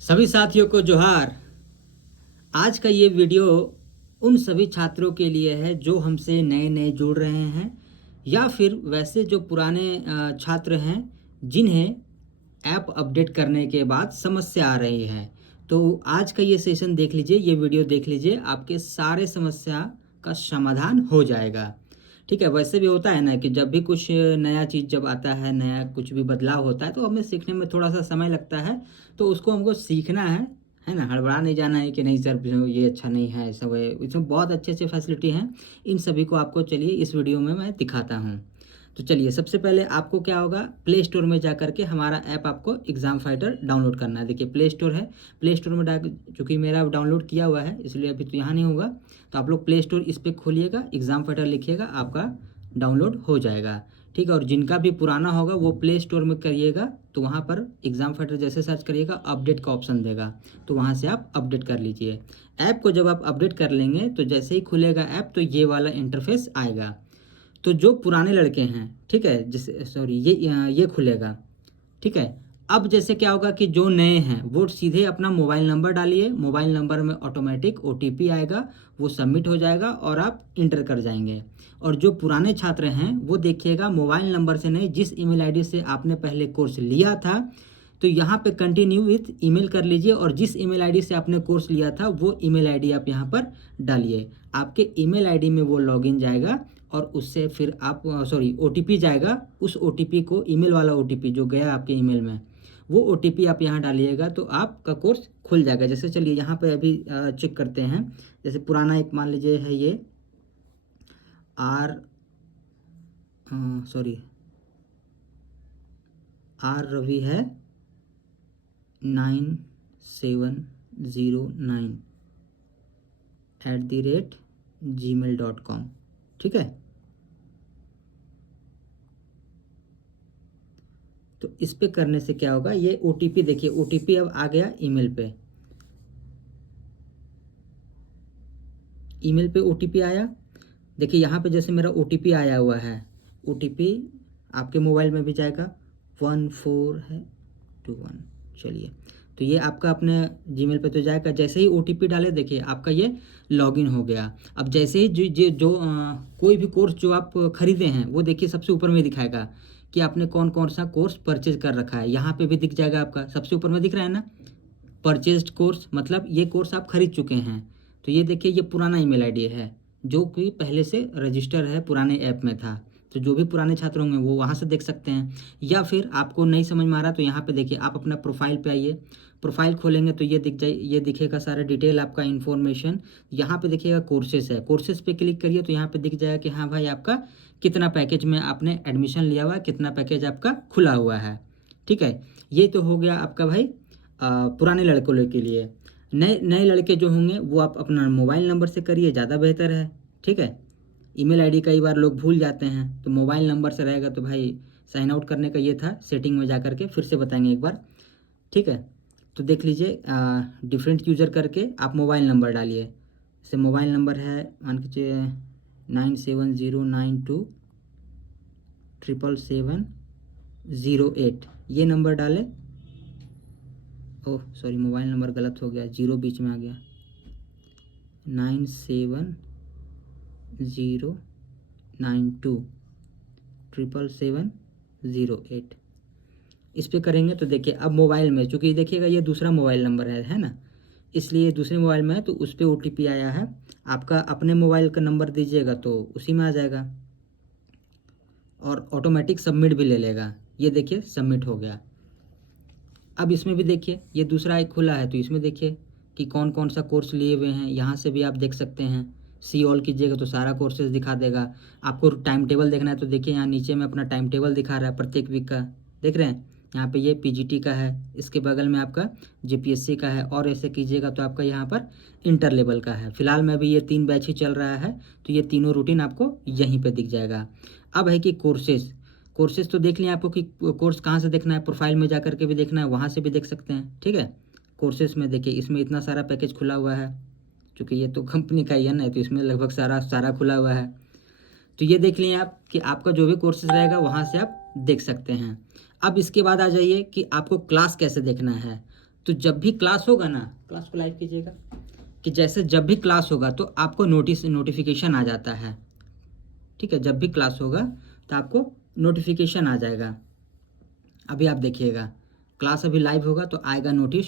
सभी साथियों को जोहार। आज का ये वीडियो उन सभी छात्रों के लिए है जो हमसे नए नए जुड़ रहे हैं या फिर वैसे जो पुराने छात्र हैं जिन्हें ऐप अपडेट करने के बाद समस्या आ रही है। तो आज का ये सेशन देख लीजिए, ये वीडियो देख लीजिए, आपके सारे समस्या का समाधान हो जाएगा। ठीक है। वैसे भी होता है ना कि जब भी कुछ नया चीज़ जब आता है, नया कुछ भी बदलाव होता है तो हमें सीखने में थोड़ा सा समय लगता है। तो उसको हमको सीखना है ना, हड़बड़ा नहीं जाना है कि नहीं सर जो ये अच्छा नहीं है, ऐसा है। इसमें बहुत अच्छे अच्छे फैसिलिटी हैं, इन सभी को आपको चलिए इस वीडियो में मैं दिखाता हूँ। तो चलिए सबसे पहले आपको क्या होगा, प्ले स्टोर में जा करके हमारा ऐप आपको एग्ज़ाम फाइटर डाउनलोड करना है। देखिए प्ले स्टोर है, प्ले स्टोर में चूँकि मेरा डाउनलोड किया हुआ है इसलिए अभी तो यहाँ नहीं होगा। तो आप लोग प्ले स्टोर इस पर खोलिएगा, एग्ज़ाम फाइटर लिखिएगा, आपका डाउनलोड हो जाएगा। ठीक है। और जिनका भी पुराना होगा वो प्ले स्टोर में करिएगा, तो वहाँ पर एग्ज़ाम फाइटर जैसे सर्च करिएगा अपडेट का ऑप्शन देगा, तो वहाँ से आप अपडेट कर लीजिए। ऐप को जब आप अपडेट कर लेंगे तो जैसे ही खुलेगा ऐप तो ये वाला इंटरफेस आएगा। तो जो पुराने लड़के हैं, ठीक है, जैसे सॉरी ये खुलेगा। ठीक है। अब जैसे क्या होगा कि जो नए हैं वो सीधे अपना मोबाइल नंबर डालिए, मोबाइल नंबर में ऑटोमेटिक ओटीपी आएगा, वो सबमिट हो जाएगा और आप इंटर कर जाएंगे। और जो पुराने छात्र हैं वो देखिएगा मोबाइल नंबर से नहीं, जिस ईमेल आईडी से आपने पहले कोर्स लिया था तो यहाँ पे कंटिन्यू विथ ईमेल कर लीजिए, और जिस ईमेल आईडी से आपने कोर्स लिया था वो ईमेल आईडी आप यहाँ पर डालिए। आपके ईमेल आईडी में वो लॉगिन जाएगा और उससे फिर आप ओटीपी जाएगा। उस ओटीपी को, ईमेल वाला ओटीपी जो गया आपके ईमेल में, वो ओटीपी आप यहाँ डालिएगा तो आपका कोर्स खुल जाएगा। जैसे चलिए यहाँ पे अभी चेक करते हैं। जैसे पुराना एक मान लीजिए है ये आर रवि है 9709@gmail.com। ठीक है। तो इस पे करने से क्या होगा, ये ओटीपी देखिए, ओटीपी अब आ गया ईमेल पे। ईमेल पे ओटीपी आया, देखिए यहाँ पे जैसे मेरा ओटीपी आया हुआ है, ओटीपी आपके मोबाइल में भी जाएगा 14 है 21। चलिए, तो ये आपका अपने जीमेल पे तो जाएगा। जैसे ही ओटीपी डाले देखिए आपका ये लॉगिन हो गया। अब जैसे ही कोई भी कोर्स जो आप खरीदे हैं वो देखिए सबसे ऊपर में दिखाएगा कि आपने कौन कौन सा कोर्स परचेज कर रखा है। यहाँ पे भी दिख जाएगा, आपका सबसे ऊपर में दिख रहा है ना, परचेज्ड कोर्स, मतलब ये कोर्स आप खरीद चुके हैं। तो ये देखिए ये पुराना ईमेल आईडी है जो कि पहले से रजिस्टर है, पुराने ऐप में था। तो जो भी पुराने छात्र होंगे वो वहाँ से देख सकते हैं। या फिर आपको नहीं समझ में आ रहा तो यहाँ पे देखिए, आप अपना प्रोफाइल पे आइए, प्रोफाइल खोलेंगे तो ये दिखेगा सारा डिटेल, आपका इन्फॉर्मेशन। यहाँ पे देखिएगा कोर्सेज है, कोर्सेज पे क्लिक करिए तो यहाँ पे दिख जाएगा कि हाँ भाई आपका कितना पैकेज में आपने एडमिशन लिया हुआ है, कितना पैकेज आपका खुला हुआ है। ठीक है। ये तो हो गया आपका भाई पुराने लड़कों के लिए। नए नए लड़के जो होंगे वो आप अपना मोबाइल नंबर से करिए, ज़्यादा बेहतर है। ठीक है। ईमेल आईडी कई बार लोग भूल जाते हैं, तो मोबाइल नंबर से रहेगा तो भाई साइन आउट करने का ये था। सेटिंग में जा करके फिर से बताएंगे एक बार। ठीक है। तो देख लीजिए, डिफरेंट यूज़र करके आप मोबाइल नंबर डालिए। जैसे मोबाइल नंबर है मान लीजिए 9709277708, ये नंबर डालें। ओह सॉरी, मोबाइल नंबर गलत हो गया, जीरो बीच में आ गया। 9709277708 इस पे करेंगे तो देखिए अब मोबाइल में, चूँकि देखिएगा ये दूसरा मोबाइल नंबर है ना, इसलिए दूसरे मोबाइल में है तो उस पर ओटीपी आया है। आपका अपने मोबाइल का नंबर दीजिएगा तो उसी में आ जाएगा और ऑटोमेटिक सबमिट भी ले लेगा। ये देखिए सबमिट हो गया। अब इसमें भी देखिए ये दूसरा एक खुला है, तो इसमें देखिए कि कौन कौन सा कोर्स लिए हुए हैं, यहाँ से भी आप देख सकते हैं। सी ऑल कीजिएगा तो सारा कोर्सेज दिखा देगा। आपको टाइम टेबल देखना है तो देखिए यहाँ नीचे में अपना टाइम टेबल दिखा रहा है प्रत्येक वीक का, देख रहे हैं। यहाँ पे ये पीजीटी का है, इसके बगल में आपका जीपीएससी का है, और ऐसे कीजिएगा तो आपका यहाँ पर इंटर लेवल का है। फिलहाल में अभी ये 3 बैच ही चल रहा है तो ये तीनों रूटीन आपको यहीं पर दिख जाएगा। अब है कि कोर्सेज तो देख लें आपको कि कोर्स कहाँ से देखना है, प्रोफाइल में जा करके भी देखना है, वहाँ से भी देख सकते हैं। ठीक है। कोर्सेज में देखिए इसमें इतना सारा पैकेज खुला हुआ है, क्योंकि ये तो कंपनी का ही है ना, तो इसमें लगभग सारा खुला हुआ है। तो ये देख लें आप कि आपका जो भी कोर्सेज रहेगा वहाँ से आप देख सकते हैं। अब इसके बाद आ जाइए कि आपको क्लास कैसे देखना है। तो जब भी क्लास होगा ना, क्लास को लाइव कीजिएगा, कि जैसे जब भी क्लास होगा तो आपको नोटिफिकेशन आ जाता है। ठीक है, जब भी क्लास होगा तो आपको नोटिफिकेशन आ जाएगा। अभी आप देखिएगा क्लास अभी लाइव होगा तो आएगा नोटिस,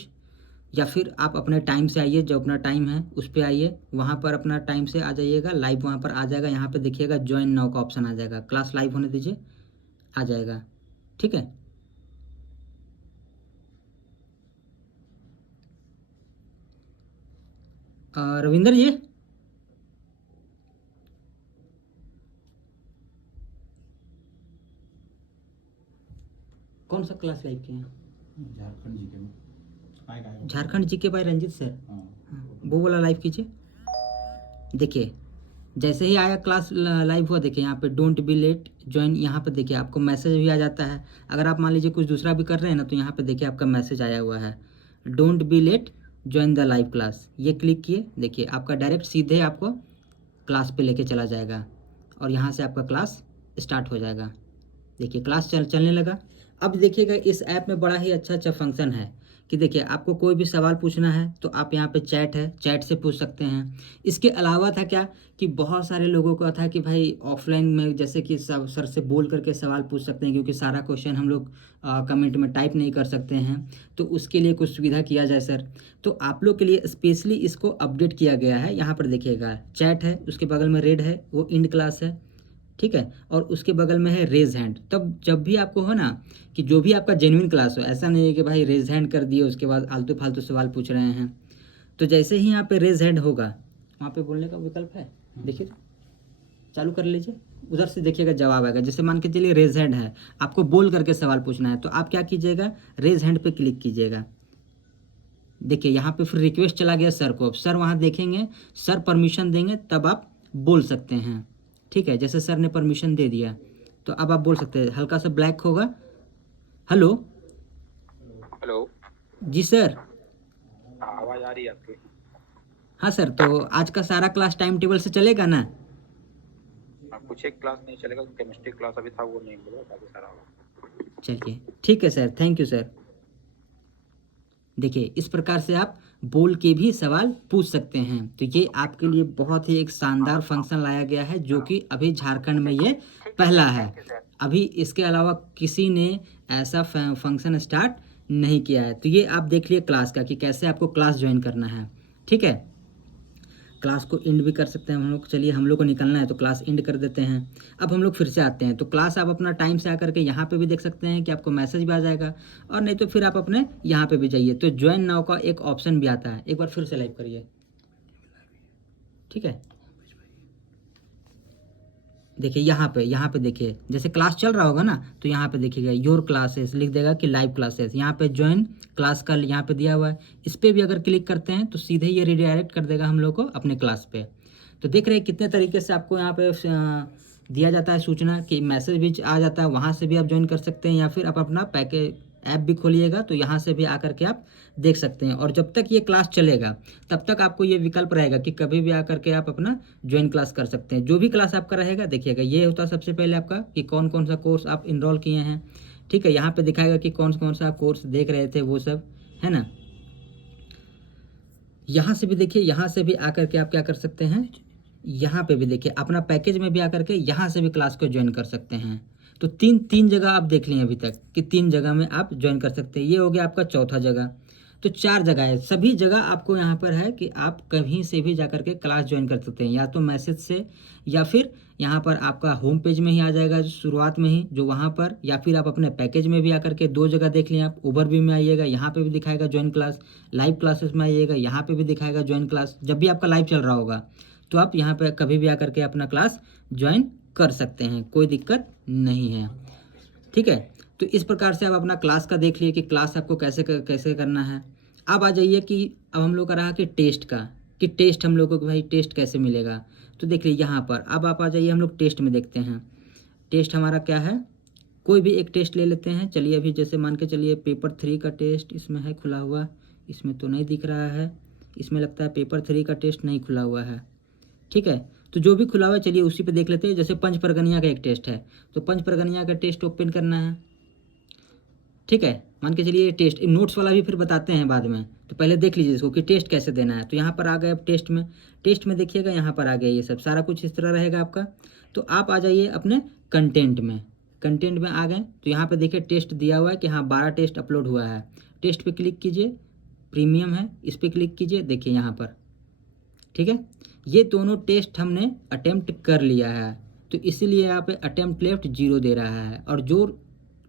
या फिर आप अपने टाइम से आइए, जो अपना टाइम है उस पर आइए, वहाँ पर अपना टाइम से आ जाइएगा, लाइव वहाँ पर आ जाएगा। यहाँ पे देखिएगा ज्वाइन नाउ का ऑप्शन आ जाएगा, क्लास लाइव होने दीजिए, आ जाएगा। ठीक है, रविंदर जी, कौन सा क्लास लाइव किए हैं? झारखंड जीके में आएगा। Jharkhand GK by Ranjit sir. हाँ। हाँ, वो वाला लाइव कीजिए। देखिए जैसे ही आया क्लास लाइव हुआ, देखिए यहाँ पे डोंट बी लेट ज्वाइन, यहाँ पे देखिए आपको मैसेज भी आ जाता है। अगर आप मान लीजिए कुछ दूसरा भी कर रहे हैं ना, तो यहाँ पे देखिए आपका मैसेज आया हुआ है, don't be late join the live class. ये क्लिक किए, देखिए आपका डायरेक्ट सीधे आपको क्लास पे लेके चला जाएगा और यहाँ से आपका क्लास स्टार्ट हो जाएगा। देखिए क्लास चलने लगा। अब देखिएगा इस ऐप में बड़ा ही अच्छा फंक्शन है कि देखिए आपको कोई भी सवाल पूछना है तो आप यहाँ पे चैट है, चैट से पूछ सकते हैं। इसके अलावा था क्या कि बहुत सारे लोगों का था कि भाई ऑफलाइन में जैसे कि सर से बोल करके सवाल पूछ सकते हैं, क्योंकि सारा क्वेश्चन हम लोग कमेंट में टाइप नहीं कर सकते हैं, तो उसके लिए कुछ सुविधा किया जाए सर। तो आप लोग के लिए स्पेशली इसको अपडेट किया गया है। यहाँ पर देखिएगा चैट है, उसके बगल में रेड है, वो इंड क्लास है। ठीक है, और उसके बगल में है रेज हैंड। तब जब भी आपको हो ना कि जो भी आपका जेन्युइन क्लास हो, ऐसा नहीं है कि भाई रेज हैंड कर दिए उसके बाद आलतू फालतू सवाल पूछ रहे हैं, तो जैसे ही यहाँ पे रेज हैंड होगा वहाँ पे बोलने का विकल्प है, देखिए चालू कर लीजिए, उधर से देखिएगा जवाब आएगा। जैसे मान के चलिए रेज हैंड है, आपको बोल करके सवाल पूछना है, तो आप क्या कीजिएगा, रेज हैंड पे क्लिक कीजिएगा। देखिए यहाँ पे फिर रिक्वेस्ट चला गया सर को, अब सर वहाँ देखेंगे, सर परमिशन देंगे तब आप बोल सकते हैं। ठीक है, जैसे सर ने परमिशन दे दिया तो अब आप बोल सकते हैं। हल्का सा ब्लैक होगा। Hello, hello. जी सर। आवाज आ रही है आपकी? हाँ सर, तो आज का सारा क्लास टाइम टेबल से चलेगा ना? कुछ एक क्लास नहीं चलेगा, केमिस्ट्री क्लास अभी था वो नहीं बोला, बाकी सारा होगा। चलिए ठीक है सर, थैंक यू सर। देखिए इस प्रकार से आप बोल के भी सवाल पूछ सकते हैं। तो ये आपके लिए बहुत ही एक शानदार फंक्शन लाया गया है, जो कि अभी झारखंड में ये पहला है। अभी इसके अलावा किसी ने ऐसा फंक्शन स्टार्ट नहीं किया है। तो ये आप देख लिए क्लास का कि कैसे आपको क्लास ज्वाइन करना है। ठीक है, क्लास को एंड भी कर सकते हैं हम लोग। चलिए हम लोग को निकलना है तो क्लास एंड कर देते हैं। अब हम लोग फिर से आते हैं, तो क्लास आप अपना टाइम से आकर के यहाँ पे भी देख सकते हैं कि आपको मैसेज भी आ जाएगा, और नहीं तो फिर आप अपने यहाँ पे भी जाइए तो ज्वाइन नाउ का एक ऑप्शन भी आता है। एक बार फिर से लाइव करिए। ठीक है, देखिए यहाँ पे देखिए जैसे क्लास चल रहा होगा ना, तो यहाँ पे देखिएगा योर क्लासेस लिख देगा कि लाइव क्लासेस। यहाँ पे ज्वाइन क्लास का यहाँ पे दिया हुआ है, इस पर भी अगर क्लिक करते हैं तो सीधे ये रिडायरेक्ट कर देगा हम लोग को अपने क्लास पे। तो देख रहे हैं कितने तरीके से आपको यहाँ पे दिया जाता है सूचना कि मैसेज भी आ जाता है, वहाँ से भी आप ज्वाइन कर सकते हैं, या फिर आप अपना पैकेज ऐप भी खोलिएगा तो यहाँ से भी आकर के आप देख सकते हैं। और जब तक ये क्लास चलेगा तब तक आपको ये विकल्प रहेगा कि कभी भी आकर के आप अपना ज्वाइन क्लास कर सकते हैं। जो भी क्लास आपका रहेगा, देखिएगा ये होता है सबसे पहले आपका कि कौन कौन सा कोर्स आप इनरोल किए हैं। ठीक है, यहाँ पे दिखाएगा कि कौन कौन सा कोर्स देख रहे थे वो सब, है ना। यहाँ से भी देखिए, यहाँ से भी आकर के आप क्या कर सकते हैं, यहाँ पे भी देखिए अपना पैकेज में भी आकर के यहाँ से भी क्लास को ज्वाइन कर सकते हैं। तो तीन जगह आप देख लिए अभी तक कि 3 जगह में आप ज्वाइन कर सकते हैं। ये हो गया आपका चौथा जगह। तो 4 जगह है, सभी जगह आपको यहाँ पर है कि आप कहीं से भी जाकर के क्लास ज्वाइन कर सकते हैं, या तो मैसेज से, या फिर यहाँ पर आपका होम पेज में ही आ जाएगा शुरुआत में ही जो वहाँ पर, या फिर आप अपने पैकेज में भी आकर के 2 जगह देख लें। आप ओवरव्यू में आइएगा, यहाँ पे भी दिखाएगा ज्वाइन क्लास, लाइव क्लासेस में आइएगा, यहाँ पे भी दिखाएगा ज्वाइन क्लास। जब भी आपका लाइव चल रहा होगा तो आप यहाँ पे कभी भी आकर के अपना क्लास ज्वाइन कर सकते हैं, कोई दिक्कत नहीं है। ठीक है, तो इस प्रकार से आप अपना क्लास का देख लिए कि क्लास आपको कैसे करना है। अब आ जाइए कि अब हम लोग का रहा कि टेस्ट का, कि टेस्ट हम लोग को भाई टेस्ट कैसे मिलेगा। तो देख लीजिए यहाँ पर, अब आप आ जाइए, हम लोग टेस्ट में देखते हैं टेस्ट हमारा क्या है। कोई भी एक टेस्ट ले लेते हैं। चलिए अभी जैसे मान के चलिए पेपर 3 का टेस्ट इसमें है खुला हुआ, इसमें तो नहीं दिख रहा है, इसमें लगता है पेपर 3 का टेस्ट नहीं खुला हुआ है। ठीक है, तो जो भी खुला हुआ है चलिए उसी पे देख लेते हैं। जैसे पंच परगनिया का एक टेस्ट है, तो पंच परगनिया का टेस्ट ओपन करना है। ठीक है। मान के चलिए टेस्ट नोट्स वाला भी फिर बताते हैं बाद में, तो पहले देख लीजिए इसको कि टेस्ट कैसे देना है। तो यहाँ पर आ गए अब टेस्ट में देखिएगा यहाँ पर आ गया ये सब सारा कुछ इस तरह रहेगा आपका। तो आप आ जाइए अपने कंटेंट में आ गए तो यहाँ पे देखिए टेस्ट दिया हुआ है कि हाँ 12 टेस्ट अपलोड हुआ है। टेस्ट पे क्लिक कीजिए, प्रीमियम है इस पर क्लिक कीजिए, देखिए यहाँ पर, ठीक है। ये दोनों टेस्ट हमने अटेम्प्ट कर लिया है, तो इसीलिए यहाँ पे अटेम्प्ट लेफ्ट 0 दे रहा है। और जो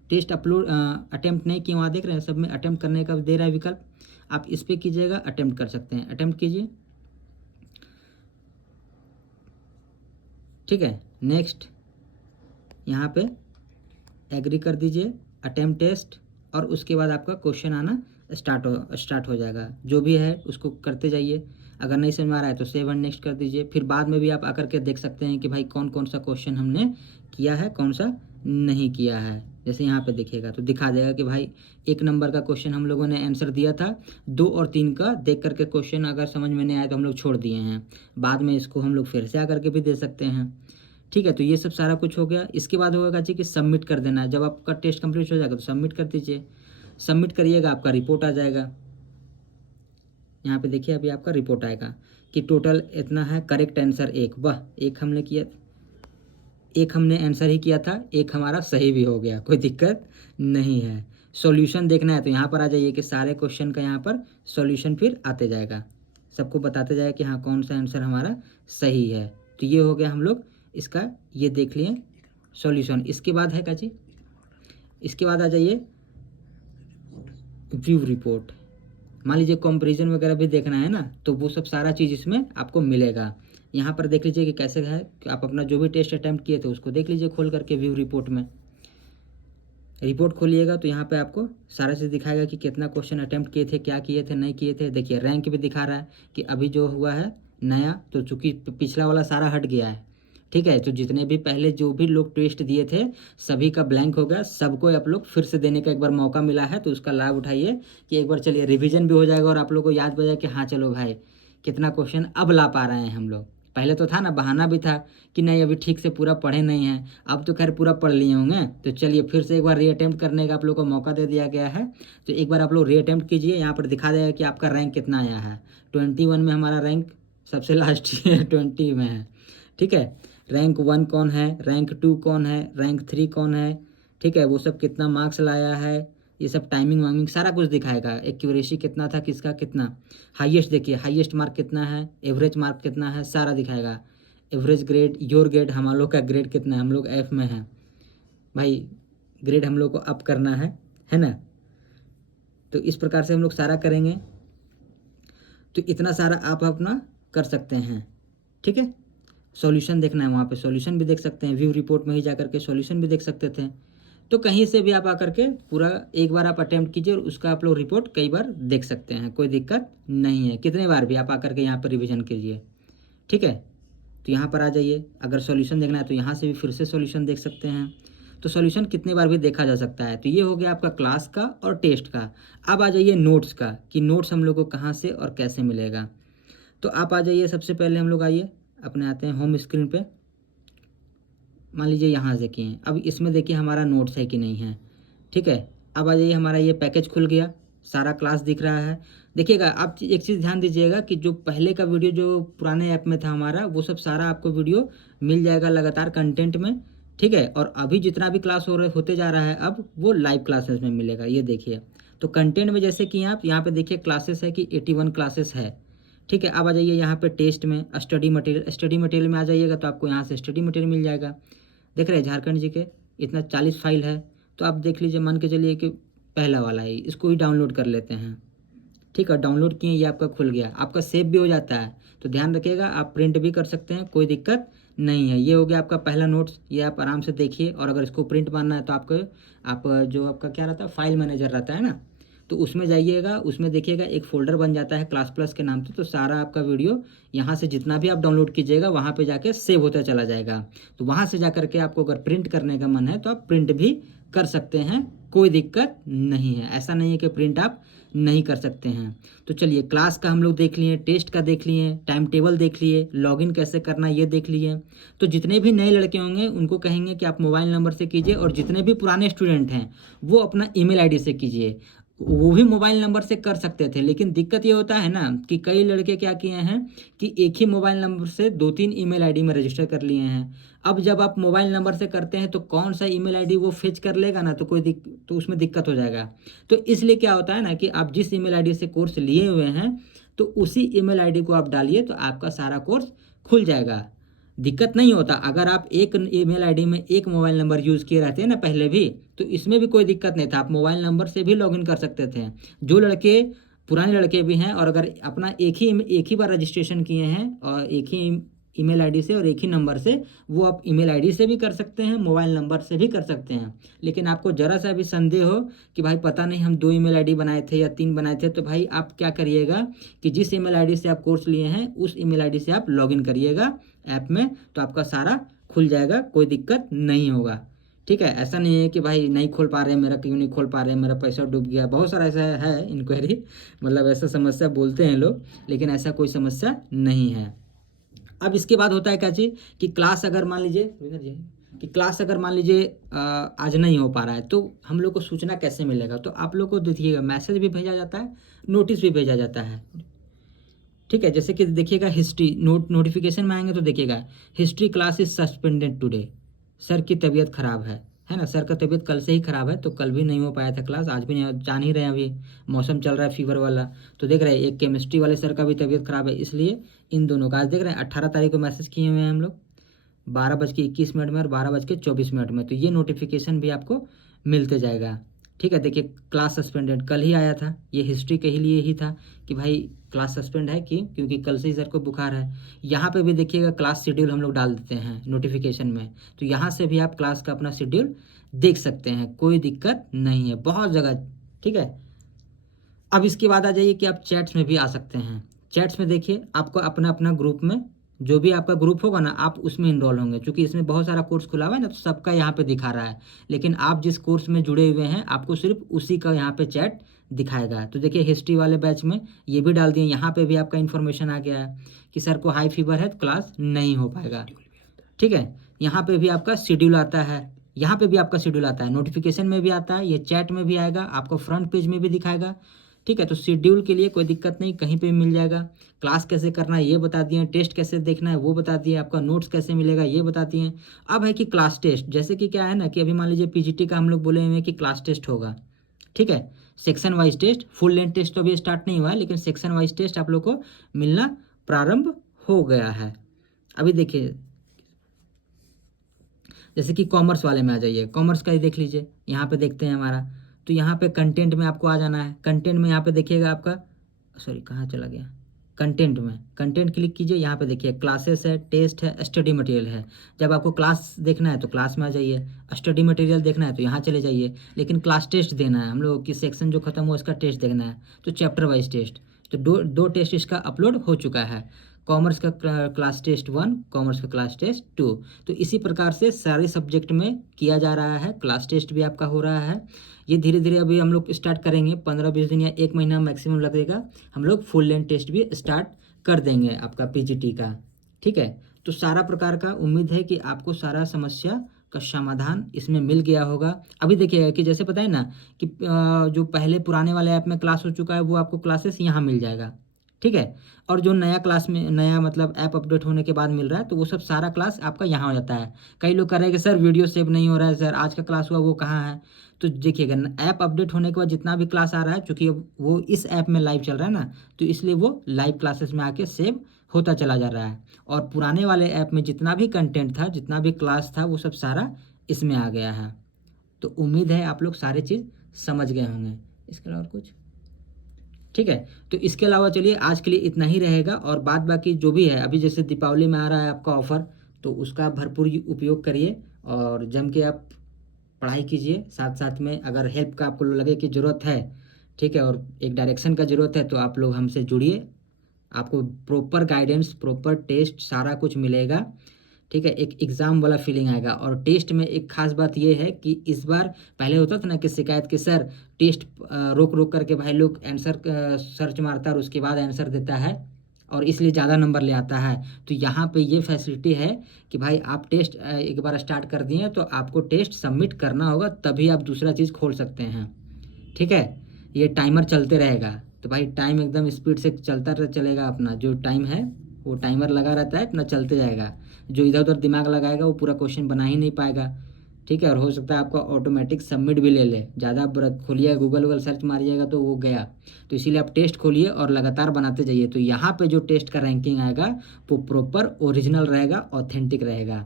टेस्ट अपलोड अटेम्प्ट नहीं किए वहाँ देख रहे हैं सब में अटेम्प्ट करने का दे रहा है विकल्प, आप इस पर कीजिएगा, अटेम्प्ट कर सकते हैं, अटेम्प्ट कीजिए, ठीक है। नेक्स्ट यहाँ पे एग्री कर दीजिए, अटेम्प्ट टेस्ट, और उसके बाद आपका क्वेश्चन आना स्टार्ट हो जाएगा। जो भी है उसको करते जाइए, अगर नहीं समझ में आ रहा है तो सेव एंड नेक्स्ट कर दीजिए। फिर बाद में भी आप आकर के देख सकते हैं कि भाई कौन कौन सा क्वेश्चन हमने किया है, कौन सा नहीं किया है। जैसे यहाँ पे देखिएगा तो दिखा देगा कि भाई 1 नंबर का क्वेश्चन हम लोगों ने आंसर दिया था, 2 और 3 का देख करके क्वेश्चन अगर समझ में नहीं आया तो हम लोग छोड़ दिए हैं, बाद में इसको हम लोग फिर से आकर के भी दे सकते हैं, ठीक है। तो ये सब सारा कुछ हो गया। इसके बाद होगा जी कि सबमिट कर देना है। जब आपका टेस्ट कंप्लीट हो जाएगा तो सबमिट कर दीजिए, सबमिट करिएगा, आपका रिपोर्ट आ जाएगा। यहाँ पे देखिए अभी आपका रिपोर्ट आएगा कि टोटल इतना है, करेक्ट आंसर 1, वाह 1 हमने किया, 1 हमने आंसर ही किया था, 1 हमारा सही भी हो गया, कोई दिक्कत नहीं है। सॉल्यूशन देखना है तो यहाँ पर आ जाइए कि सारे क्वेश्चन का यहाँ पर सॉल्यूशन फिर आते जाएगा, सबको बताते जाएगा कि हाँ कौन सा आंसर हमारा सही है। तो ये हो गया हम लोग इसका, ये देख लिए सॉल्यूशन। इसके बाद है क्या जी, इसके बाद आ जाइए व्यू रिपोर्ट। मान लीजिए कंपैरिजन वगैरह भी देखना है ना, तो वो सब सारा चीज़ इसमें आपको मिलेगा। यहाँ पर देख लीजिए कि कैसे है कि आप अपना जो भी टेस्ट अटैम्प्ट किए थे उसको देख लीजिए खोल करके व्यू रिपोर्ट में। रिपोर्ट खोलिएगा तो यहाँ पे आपको सारा चीज़ दिखाएगा कि कितना क्वेश्चन अटैम्प्ट किए थे, क्या किए थे, नहीं किए थे। देखिए रैंक भी दिखा रहा है कि अभी जो हुआ है नया, तो चूँकि पिछला वाला सारा हट गया है, ठीक है। तो जितने भी पहले जो भी लोग टेस्ट दिए थे सभी का ब्लैंक हो गया, सबको आप लोग फिर से देने का एक बार मौका मिला है, तो उसका लाभ उठाइए कि एक बार चलिए रिवीजन भी हो जाएगा और आप लोग को याद बजाए कि हाँ चलो भाई कितना क्वेश्चन अब ला पा रहे हैं हम लोग। पहले तो था ना, बहाना भी था कि नहीं अभी ठीक से पूरा पढ़े नहीं हैं, अब तो खैर पूरा पढ़ लिए होंगे। तो चलिए फिर से एक बार रीअटेम्प्ट करने का आप लोग को मौका दे दिया गया है, तो एक बार आप लोग रीअटेम्प्ट कीजिए। यहाँ पर दिखा देगा कि आपका रैंक कितना आया है। 21 में हमारा रैंक सबसे लास्ट 20 में है, ठीक है। रैंक 1 कौन है, रैंक 2 कौन है, रैंक 3 कौन है, ठीक है। वो सब कितना मार्क्स लाया है, ये सब टाइमिंग वाइमिंग सारा कुछ दिखाएगा। एक्यूरेसी कितना था, किसका कितना हाईएस्ट, देखिए हाईएस्ट मार्क कितना है, एवरेज मार्क कितना है, सारा दिखाएगा। एवरेज ग्रेड, योर ग्रेड, हम लोग का ग्रेड कितना है, हम लोग F में हैं भाई, ग्रेड हम लोग को अप करना है ना। तो इस प्रकार से हम लोग सारा करेंगे, तो इतना सारा आप अपना कर सकते हैं, ठीक है। सॉल्यूशन देखना है, वहाँ पे सॉल्यूशन भी देख सकते हैं, व्यू रिपोर्ट में ही जा करके सॉल्यूशन भी देख सकते थे। तो कहीं से भी आप आकर के पूरा एक बार आप अटेम्प्ट कीजिए और उसका आप लोग रिपोर्ट कई बार देख सकते हैं, कोई दिक्कत नहीं है। कितने बार भी आप आकर के यहाँ पर रिवीजन कीजिए, ठीक है। तो यहाँ पर आ जाइए, अगर सॉल्यूशन देखना है तो यहाँ से भी फिर से सॉल्यूशन देख सकते हैं। तो सॉल्यूशन कितने बार भी देखा जा सकता है। तो ये हो गया आपका क्लास का और टेस्ट का। अब आ जाइए नोट्स का, कि नोट्स हम लोग को कहाँ से और कैसे मिलेगा। तो आप आ जाइए, सबसे पहले हम लोग आइए अपने आते हैं होम स्क्रीन पे, मान लीजिए यहाँ से किए। अब इसमें देखिए हमारा नोट्स है कि नहीं है, ठीक है। अब आ जाइए, हमारा ये पैकेज खुल गया, सारा क्लास दिख रहा है। देखिएगा आप एक चीज़ ध्यान दीजिएगा कि जो पहले का वीडियो जो पुराने ऐप में था हमारा, वो सब सारा आपको वीडियो मिल जाएगा लगातार कंटेंट में, ठीक है। और अभी जितना भी क्लास होते जा रहा है अब वो लाइव क्लासेस में मिलेगा, ये देखिए। तो कंटेंट में जैसे कि आप यहाँ पे देखिए क्लासेस है कि 81 क्लासेस है, ठीक है। अब आ जाइए यहाँ पे टेस्ट में स्टडी मटेरियल में आ जाइएगा, तो आपको यहाँ से स्टडी मटेरियल मिल जाएगा। देख रहे हैं झारखंड जी के इतना 40 फाइल है, तो आप देख लीजिए, मान के चलिए कि पहला वाला है, इसको ही डाउनलोड कर लेते हैं, ठीक है। डाउनलोड किए, ये आपका खुल गया, आपका सेव भी हो जाता है। तो ध्यान रखिएगा, आप प्रिंट भी कर सकते हैं, कोई दिक्कत नहीं है। ये हो गया आपका पहला नोट्स, ये आप आराम से देखिए। और अगर इसको प्रिंट मारना है तो आप जो आपका क्या रहता है, फाइल मैनेजर रहता है ना, तो उसमें जाइएगा, उसमें देखिएगा एक फ़ोल्डर बन जाता है क्लास प्लस के नाम से। तो सारा आपका वीडियो यहाँ से जितना भी आप डाउनलोड कीजिएगा वहाँ पे जाके सेव होता चला जाएगा। तो वहाँ से जा करके आपको अगर प्रिंट करने का मन है तो आप प्रिंट भी कर सकते हैं, कोई दिक्कत नहीं है। ऐसा नहीं है कि प्रिंट आप नहीं कर सकते हैं। तो चलिए, क्लास का हम लोग देख लिए, टेस्ट का देख लिए, टाइम टेबल देख लिए, लॉगिन कैसे करना ये देख लिए। तो जितने भी नए लड़के होंगे उनको कहेंगे कि आप मोबाइल नंबर से कीजिए, और जितने भी पुराने स्टूडेंट हैं वो अपना ईमेल आईडी से कीजिए। वो भी मोबाइल नंबर से कर सकते थे, लेकिन दिक्कत ये होता है ना कि कई लड़के क्या किए हैं कि एक ही मोबाइल नंबर से 2-3 ईमेल आईडी में रजिस्टर कर लिए हैं। अब जब आप मोबाइल नंबर से करते हैं तो कौन सा ईमेल आईडी वो फेच कर लेगा ना, तो उसमें दिक्कत हो जाएगा। तो इसलिए क्या होता है ना कि आप जिस ईमेल आईडी से कोर्स लिए हुए हैं तो उसी ईमेल आईडी को आप डालिए, तो आपका सारा कोर्स खुल जाएगा। दिक्कत नहीं होता। अगर आप एक ईमेल आईडी में एक मोबाइल नंबर यूज़ किए रहते हैं ना पहले भी, तो इसमें भी कोई दिक्कत नहीं था, आप मोबाइल नंबर से भी लॉगिन कर सकते थे। जो लड़के पुराने लड़के भी हैं और अगर अपना एक ही बार रजिस्ट्रेशन किए हैं और एक ही ईमेल आईडी से और एक ही नंबर से, वो आप ईमेल आईडी से भी कर सकते हैं, मोबाइल नंबर से भी कर सकते हैं। लेकिन आपको ज़रा सा भी संदेह हो कि भाई पता नहीं हम 2 ईमेल आईडी बनाए थे या 3 बनाए थे, तो भाई आप क्या करिएगा कि जिस ईमेल आईडी से आप कोर्स लिए हैं उस ईमेल आईडी से आप लॉगिन करिएगा ऐप में, तो आपका सारा खुल जाएगा, कोई दिक्कत नहीं होगा। ठीक है, ऐसा नहीं है कि भाई नहीं खोल पा रहे हैं, मेरा क्यों नहीं खोल पा रहे हैं, मेरा पैसा डूब गया। बहुत सारा ऐसा है इंक्वायरी, मतलब ऐसा समस्या बोलते हैं लोग, लेकिन ऐसा कोई समस्या नहीं है। अब इसके बाद होता है क्या चीज़ कि क्लास अगर मान लीजिए आज नहीं हो पा रहा है, तो हम लोग को सूचना कैसे मिलेगा? तो आप लोग को देखिएगा मैसेज भी भेजा जाता है, नोटिस भी भेजा जाता है। ठीक है, जैसे कि देखिएगा हिस्ट्री नोटिफिकेशन में आएंगे तो देखिएगा history class is suspended today. Sir की तबीयत खराब है ना, सर का तबीयत कल से ही खराब है, तो कल भी नहीं हो पाया था क्लास, आज भी नहीं, जान ही रहे हैं अभी मौसम चल रहा है फीवर वाला, तो देख रहे हैं एक केमिस्ट्री वाले सर का भी तबीयत खराब है, इसलिए इन दोनों का आज देख रहे हैं 18 तारीख को मैसेज किए हुए हैं हम लोग 12:21 में और 12:24 में, तो ये नोटिफिकेशन भी आपको मिलते जाएगा। ठीक है, देखिए क्लास सस्पेंडेड कल ही आया था, ये हिस्ट्री के ही लिए ही था कि भाई क्लास सस्पेंड है क्योंकि कल से ही सर को बुखार है। यहाँ पे भी देखिएगा क्लास शेड्यूल हम लोग डाल देते हैं नोटिफिकेशन में, तो यहाँ से भी आप क्लास का अपना शेड्यूल देख सकते हैं, कोई दिक्कत नहीं है, बहुत जगह। ठीक है, अब इसके बाद आ जाइए कि आप चैट्स में भी आ सकते हैं। चैट्स में देखिए आपको अपना अपना ग्रुप में, जो भी आपका ग्रुप होगा ना आप उसमें इनरोल होंगे, क्योंकि इसमें बहुत सारा कोर्स खुला हुआ है ना, तो सबका यहाँ पे दिखा रहा है, लेकिन आप जिस कोर्स में जुड़े हुए हैं आपको सिर्फ उसी का यहाँ पे चैट दिखाएगा। तो देखिए हिस्ट्री वाले बैच में ये भी डाल दिए, यहाँ पे भी आपका इन्फॉर्मेशन आ गया है कि सर को हाई फीवर है तो क्लास नहीं हो पाएगा। ठीक है, यहाँ पे भी आपका शेड्यूल आता है, यहाँ पे भी आपका शेड्यूल आता है, नोटिफिकेशन में भी आता है, ये चैट में भी आएगा, आपको फ्रंट पेज में भी दिखाएगा। ठीक है, तो शेड्यूल के लिए कोई दिक्कत नहीं, कहीं पे भी मिल जाएगा। क्लास कैसे करना है ये बता दिए, टेस्ट कैसे देखना है वो बता दिए, आपका नोट्स कैसे मिलेगा ये बता दिए। अब है कि क्लास टेस्ट, जैसे कि क्या है ना कि अभी मान लीजिए पीजीटी का हम लोग बोले हुए हैं कि क्लास टेस्ट होगा। ठीक है, section wise test, full length test तो अभी स्टार्ट नहीं हुआ है, लेकिन सेक्शन वाइज टेस्ट आप लोग को मिलना प्रारंभ हो गया है। अभी देखिए जैसे कि कॉमर्स वाले में आ जाइए, कॉमर्स का ही देख लीजिए, यहाँ पे देखते हैं हमारा, तो यहाँ पे कंटेंट में आपको आ जाना है। कंटेंट में यहाँ पे देखिएगा आपका, सॉरी कहाँ चला गया, कंटेंट में कंटेंट क्लिक कीजिए, यहाँ पे देखिए क्लासेस है, टेस्ट है, स्टडी मटेरियल है। जब आपको क्लास देखना है तो क्लास में आ जाइए, स्टडी मटेरियल देखना है तो यहाँ चले जाइए, लेकिन क्लास टेस्ट देना है हम लोग की, सेक्शन जो खत्म हुआ उसका टेस्ट देखना है, तो चैप्टर वाइज टेस्ट, तो दो टेस्ट इसका अपलोड हो चुका है, कॉमर्स का क्लास टेस्ट 1, कॉमर्स का क्लास टेस्ट 2। तो इसी प्रकार से सारे सब्जेक्ट में किया जा रहा है, क्लास टेस्ट भी आपका हो रहा है। ये धीरे धीरे अभी हम लोग स्टार्ट करेंगे, 15-20 दिन या 1 महीना मैक्सिमम लगेगा, हम लोग फुल लेंथ टेस्ट भी स्टार्ट कर देंगे आपका पीजीटी का। ठीक है, तो सारा प्रकार का उम्मीद है कि आपको सारा समस्या का समाधान इसमें मिल गया होगा। अभी देखिएगा कि जैसे पता है ना कि जो पहले पुराने वाले ऐप में क्लास हो चुका है वो आपको क्लासेस यहाँ मिल जाएगा। ठीक है, और जो नया क्लास में नया मतलब ऐप अपडेट होने के बाद मिल रहा है, तो वो सब सारा क्लास आपका यहाँ हो जाता है। कई लोग कह रहे हैं कि सर वीडियो सेव नहीं हो रहा है, सर आज का क्लास हुआ वो कहाँ है? तो देखिएगा ऐप अपडेट होने के बाद जितना भी क्लास आ रहा है, चूँकि अब वो इस ऐप में लाइव चल रहा है ना, तो इसलिए वो लाइव क्लासेस में आके सेव होता चला जा रहा है। और पुराने वाले ऐप में जितना भी कंटेंट था, जितना भी क्लास था, वो सब सारा इसमें आ गया है। तो उम्मीद है आप लोग सारी चीज़ समझ गए होंगे। इसके अलावा और कुछ? ठीक है, तो इसके अलावा चलिए आज के लिए इतना ही रहेगा, और बाद बाकी जो भी है, अभी जैसे दीपावली में आ रहा है आपका ऑफ़र, तो उसका भरपूर उपयोग करिए और जम के आप पढ़ाई कीजिए। साथ साथ में अगर हेल्प का आपको लगे कि ज़रूरत है, ठीक है, और एक डायरेक्शन का ज़रूरत है, तो आप लोग हमसे जुड़िए, आपको प्रॉपर गाइडेंस, प्रॉपर टेस्ट सारा कुछ मिलेगा। ठीक है, एक एग्ज़ाम वाला फीलिंग आएगा। और टेस्ट में एक खास बात ये है कि इस बार, पहले होता था ना कि शिकायत के सर टेस्ट रोक रोक करके भाई लोग आंसर सर्च मारता है और उसके बाद आंसर देता है और इसलिए ज़्यादा नंबर ले आता है। तो यहाँ पे ये फैसिलिटी है कि भाई आप टेस्ट एक बार स्टार्ट कर दिए तो आपको टेस्ट सबमिट करना होगा, तभी आप दूसरा चीज़ खोल सकते हैं। ठीक है, ये टाइमर चलते रहेगा, तो भाई टाइम एकदम स्पीड से चलता चलेगा। अपना जो टाइम है वो टाइमर लगा रहता है, अपना चलते जाएगा। जो इधर उधर दिमाग लगाएगा वो पूरा क्वेश्चन बना ही नहीं पाएगा। ठीक है, और हो सकता है आपका ऑटोमेटिक सबमिट भी ले ले। ज़्यादा खोलिए गूगल वूगल सर्च मारिएगा तो वो गया। तो इसीलिए आप टेस्ट खोलिए और लगातार बनाते जाइए। तो यहाँ पे जो टेस्ट का रैंकिंग आएगा वो प्रॉपर ओरिजिनल रहेगा, ऑथेंटिक रहेगा।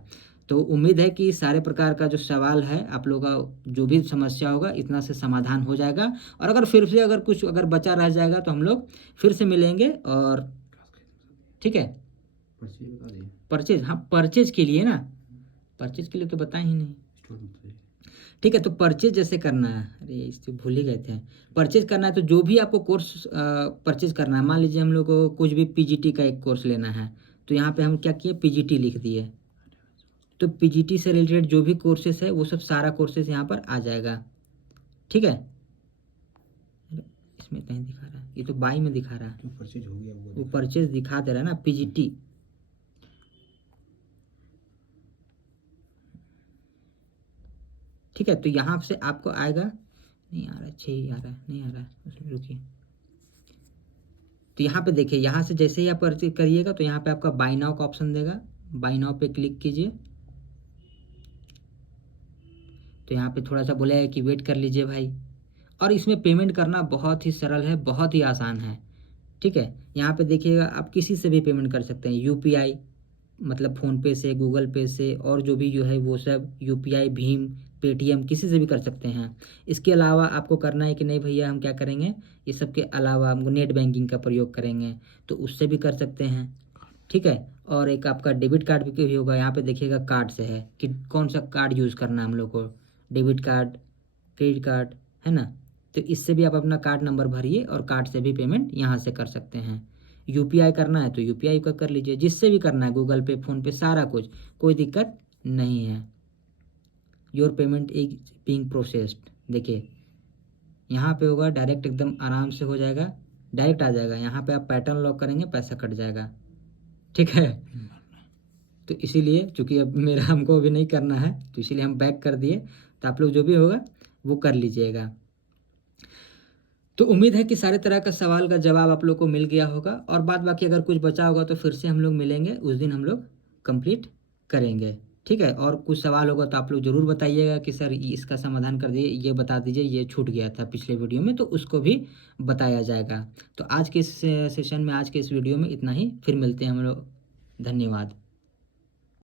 तो उम्मीद है कि सारे प्रकार का जो सवाल है आप लोगों का जो भी समस्या होगा इतना से समाधान हो जाएगा। और अगर फिर से अगर कुछ अगर बचा रह जाएगा तो हम लोग फिर से मिलेंगे। और ठीक है, पर्ची बता दिए। परचेज, हाँ परचेज के लिए ना, परचेज के लिए तो बताए ही नहीं। स्टोर बताइए। ठीक है, तो परचेज जैसे करना है, अरे इससे भूल ही गए थे। परचेज करना है तो जो भी आपको कोर्स परचेज करना है, मान लीजिए हम लोग को कुछ भी पीजीटी का एक कोर्स लेना है, तो यहाँ पे हम क्या किए, पीजीटी लिख दिए। तो पीजीटी से रिलेटेड जो भी कोर्सेस है वो सब सारा कोर्सेस यहाँ पर आ जाएगा। ठीक है, इसमें कहीं दिखा रहा है, ये तो बाई में दिखा रहा है, क्यों परचेज हो गया वो परचेज दिखा दे रहा है ना पीजीटी। ठीक है, तो यहाँ से आपको आएगा, नहीं आ रहा है, 6 ही आ रहा है, नहीं आ रहा है, उसमें रुकिए। तो यहाँ पे देखिए, यहाँ से जैसे ही आप परचेज करिएगा तो यहाँ पे आपका बाय नाउ का ऑप्शन देगा, बाय नाउ पे क्लिक कीजिए। तो यहाँ पे थोड़ा सा बोलेगा कि वेट कर लीजिए भाई। और इसमें पेमेंट करना बहुत ही सरल है, बहुत ही आसान है। ठीक है, यहाँ पे देखिएगा आप किसी से भी पेमेंट कर सकते हैं, यूपीआई मतलब फ़ोनपे से, गूगल पे से, और जो भी जो है वो सब यूपीआई, भीम, पेटीएम, किसी से भी कर सकते हैं। इसके अलावा आपको करना है कि नहीं भैया हम क्या करेंगे, ये सब के अलावा हमको नेट बैंकिंग का प्रयोग करेंगे तो उससे भी कर सकते हैं। ठीक है, और एक आपका डेबिट कार्ड भी होगा, यहाँ पे देखिएगा कार्ड से है कि कौन सा कार्ड यूज़ करना है हम लोग को, डेबिट कार्ड, क्रेडिट कार्ड, है ना। तो इससे भी आप अपना कार्ड नंबर भरिए और कार्ड से भी पेमेंट यहाँ से कर सकते हैं। यूपीआई करना है तो यूपीआई का कर लीजिए, जिससे भी करना है, गूगल पे, फ़ोन पे, सारा कुछ, कोई दिक्कत नहीं है। Your payment is being processed, देखिए यहाँ पे होगा डायरेक्ट, एकदम आराम से हो जाएगा, डायरेक्ट आ जाएगा। यहाँ पे आप पैटर्न लॉक करेंगे, पैसा कट जाएगा। ठीक है, तो इसीलिए चूंकि अब मेरा हमको अभी नहीं करना है तो इसीलिए हम बैक कर दिए। तो आप लोग जो भी होगा वो कर लीजिएगा। तो उम्मीद है कि सारे तरह का सवाल का जवाब आप लोग को मिल गया होगा, और बाद बाकी अगर कुछ बचा होगा तो फिर से हम लोग मिलेंगे, उस दिन हम लोग कंप्लीट करेंगे। ठीक है, और कुछ सवाल होगा तो आप लोग ज़रूर बताइएगा कि सर इसका समाधान कर दिए, ये बता दीजिए, ये छूट गया था पिछले वीडियो में, तो उसको भी बताया जाएगा। तो आज के इस सेशन में, आज के इस वीडियो में इतना ही, फिर मिलते हैं हम लोग। धन्यवाद।